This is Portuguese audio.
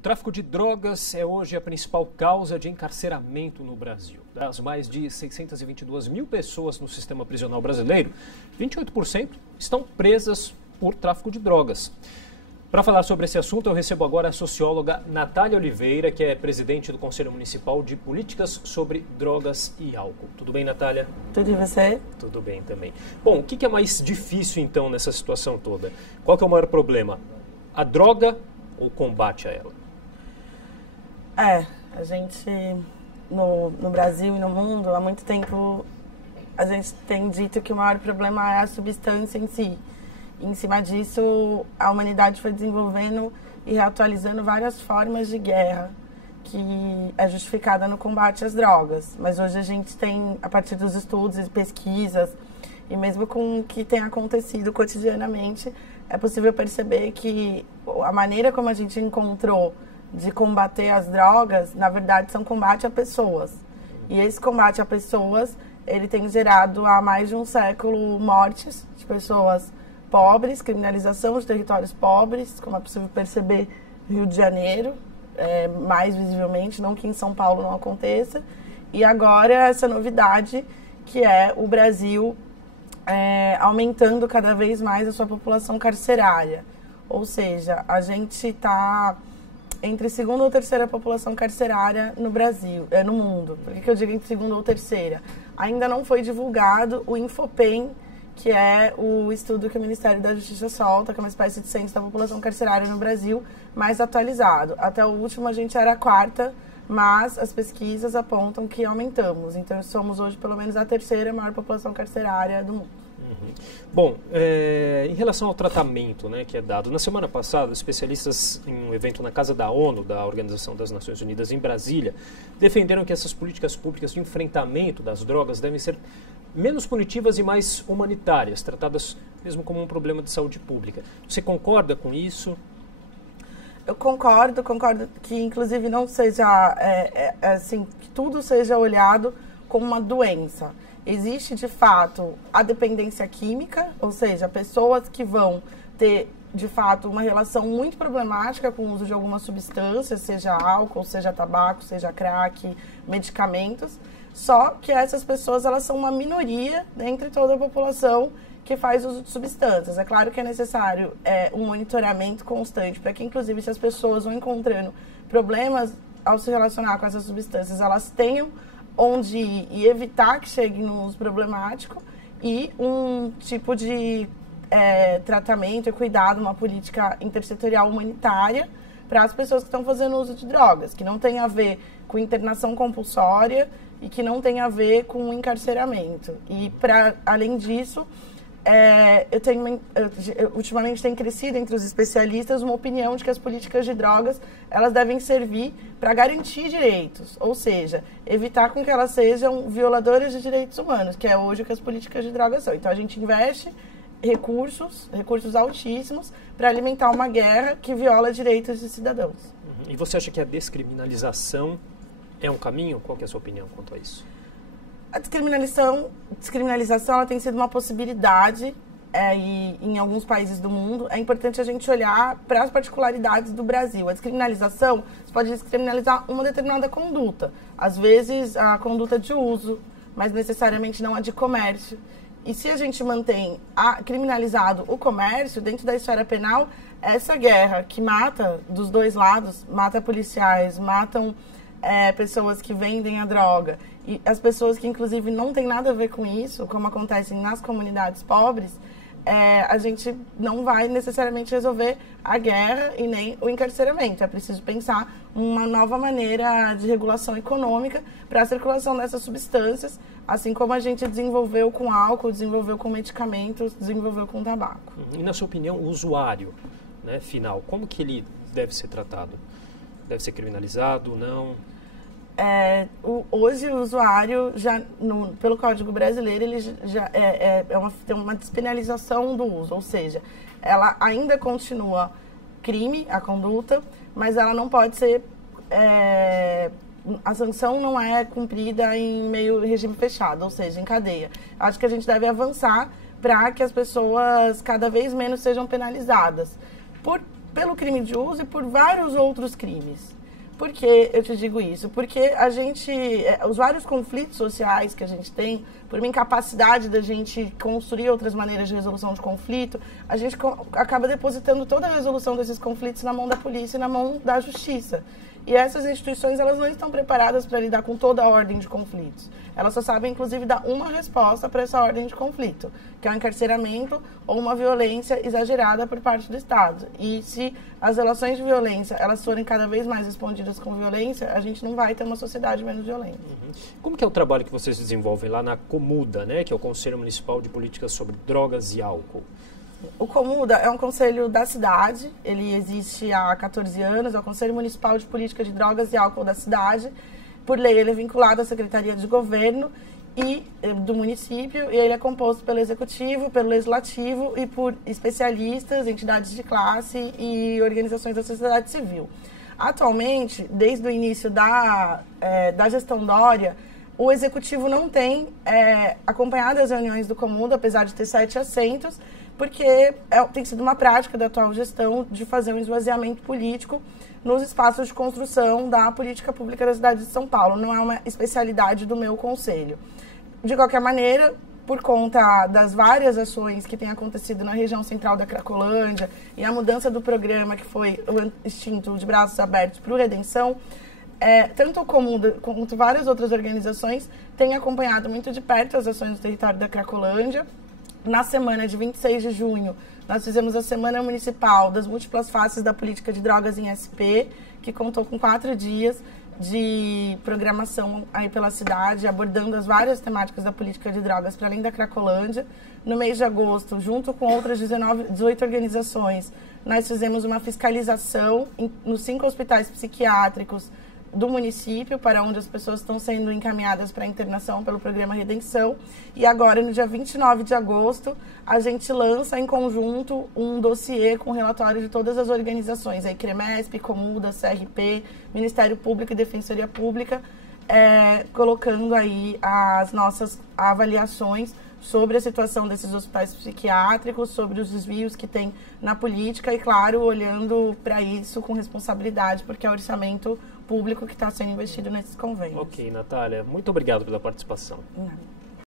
O tráfico de drogas é hoje a principal causa de encarceramento no Brasil. Das mais de 622 mil pessoas no sistema prisional brasileiro, 28% estão presas por tráfico de drogas. Para falar sobre esse assunto, eu recebo agora a socióloga Natália Oliveira, que é presidente do Conselho Municipal de Políticas sobre Drogas e Álcool. Tudo bem, Natália? Tudo e você? Tudo bem também. Bom, o que é mais difícil, então, nessa situação toda? Qual que é o maior problema? A droga ou o combate a ela? A gente, no Brasil e no mundo, há muito tempo, a gente tem dito que o maior problema é a substância em si. E, em cima disso, a humanidade foi desenvolvendo e reatualizando várias formas de guerra que é justificada no combate às drogas. Mas hoje a gente tem, a partir dos estudos e pesquisas, e mesmo com o que tem acontecido cotidianamente, é possível perceber que a maneira como a gente encontrou de combater as drogas, na verdade, são combate a pessoas. E esse combate a pessoas, ele tem gerado há mais de um século mortes de pessoas pobres, criminalização de territórios pobres, como é possível perceber no Rio de Janeiro, mais visivelmente, não que em São Paulo não aconteça. E agora essa novidade, que é o Brasil aumentando cada vez mais a sua população carcerária. Ou seja, a gente está entre a segunda ou terceira população carcerária no Brasil, no mundo. Por que eu digo entre segunda ou terceira? Ainda não foi divulgado o Infopem, que é o estudo que o Ministério da Justiça solta, que é uma espécie de censo da população carcerária no Brasil, mais atualizado. Até o último a gente era a quarta, mas as pesquisas apontam que aumentamos. Então somos hoje pelo menos a terceira maior população carcerária do mundo. Bom, em relação ao tratamento, né, que é dado, na semana passada, especialistas em um evento na Casa da ONU, da Organização das Nações Unidas em Brasília, defenderam que essas políticas públicas de enfrentamento das drogas devem ser menos punitivas e mais humanitárias, tratadas mesmo como um problema de saúde pública. Você concorda com isso? Eu concordo que inclusive não seja, assim, que tudo seja olhado como uma doença. Existe, de fato, a dependência química, ou seja, pessoas que vão ter, de fato, uma relação muito problemática com o uso de algumas substâncias, seja álcool, seja tabaco, seja crack, medicamentos. Só que essas pessoas, elas são uma minoria dentre toda a população que faz uso de substâncias. É claro que é necessário um monitoramento constante para que, inclusive, se as pessoas vão encontrando problemas ao se relacionar com essas substâncias, elas tenham onde ir e evitar que chegue no uso problemático, e um tipo de tratamento e cuidado, uma política intersetorial humanitária para as pessoas que estão fazendo uso de drogas, que não tem a ver com internação compulsória e que não tem a ver com encarceramento. E, além disso, ultimamente tem crescido entre os especialistas uma opinião de que as políticas de drogas, elas devem servir para garantir direitos, ou seja, evitar com que elas sejam violadoras de direitos humanos, que é hoje o que as políticas de drogas são. Então a gente investe recursos altíssimos para alimentar uma guerra que viola direitos de cidadãos. E você acha que a descriminalização é um caminho? Qual que é a sua opinião quanto a isso? A descriminalização ela tem sido uma possibilidade e em alguns países do mundo. É importante a gente olhar para as particularidades do Brasil. A descriminalização, você pode descriminalizar uma determinada conduta. Às vezes, a conduta de uso, mas necessariamente não a de comércio. E se a gente mantém criminalizado o comércio, dentro da esfera penal, essa guerra que mata dos dois lados, mata policiais, matam pessoas que vendem a droga, e as pessoas que, inclusive, não têm nada a ver com isso, como acontece nas comunidades pobres, a gente não vai necessariamente resolver a guerra e nem o encarceramento. É preciso pensar uma nova maneira de regulação econômica para a circulação dessas substâncias, assim como a gente desenvolveu com álcool, desenvolveu com medicamentos, desenvolveu com tabaco. E, na sua opinião, o usuário, né, final, como que ele deve ser tratado? Deve ser criminalizado, não? Hoje o usuário, pelo Código Brasileiro, ele tem uma despenalização do uso, ou seja, ela ainda continua crime, a conduta, mas ela não pode ser... a sanção não é cumprida em meio regime fechado, ou seja, em cadeia. Acho que a gente deve avançar para que as pessoas cada vez menos sejam penalizadas. Por pelo crime de uso e por vários outros crimes. Por que eu te digo isso? Porque os vários conflitos sociais que a gente tem, por uma incapacidade da gente construir outras maneiras de resolução de conflito, a gente acaba depositando toda a resolução desses conflitos na mão da polícia e na mão da justiça. E essas instituições, elas não estão preparadas para lidar com toda a ordem de conflitos. Elas só sabem, inclusive, dar uma resposta para essa ordem de conflito, que é o encarceramento ou uma violência exagerada por parte do Estado. E se as relações de violência, elas forem cada vez mais respondidas com violência, a gente não vai ter uma sociedade menos violenta. Como que é o trabalho que vocês desenvolvem lá na Comuda, né, que é o Conselho Municipal de Políticas sobre Drogas e Álcool? O Comuda é um conselho da cidade, ele existe há 14 anos, é o Conselho Municipal de Política de Drogas e Álcool da cidade. Por lei, ele é vinculado à Secretaria de Governo e do município, e ele é composto pelo Executivo, pelo Legislativo e por especialistas, entidades de classe e organizações da sociedade civil. Atualmente, desde o início da gestão Dória, o Executivo não tem acompanhado as reuniões do Comuda, apesar de ter 7 assentos, porque tem sido uma prática da atual gestão de fazer um esvaziamento político nos espaços de construção da política pública da cidade de São Paulo. Não é uma especialidade do meu conselho. De qualquer maneira, por conta das várias ações que têm acontecido na região central da Cracolândia e a mudança do programa que foi o extinto de Braços Abertos para o Redenção, tanto o Comuda quanto várias outras organizações têm acompanhado muito de perto as ações no território da Cracolândia. Na semana de 26 de junho, nós fizemos a Semana Municipal das Múltiplas Faces da Política de Drogas em SP, que contou com 4 dias de programação aí pela cidade, abordando as várias temáticas da política de drogas para além da Cracolândia. No mês de agosto, junto com outras 18 organizações, nós fizemos uma fiscalização nos 5 hospitais psiquiátricos do município, para onde as pessoas estão sendo encaminhadas para internação pelo programa Redenção. E agora, no dia 29 de agosto, a gente lança em conjunto um dossiê com relatório de todas as organizações, a CREMESP, Comuda, CRP, Ministério Público e Defensoria Pública, colocando aí as nossas avaliações sobre a situação desses hospitais psiquiátricos, sobre os desvios que tem na política e, claro, olhando para isso com responsabilidade, porque é o orçamento público que está sendo investido nesses convênios. Ok, Natália, muito obrigado pela participação. Não.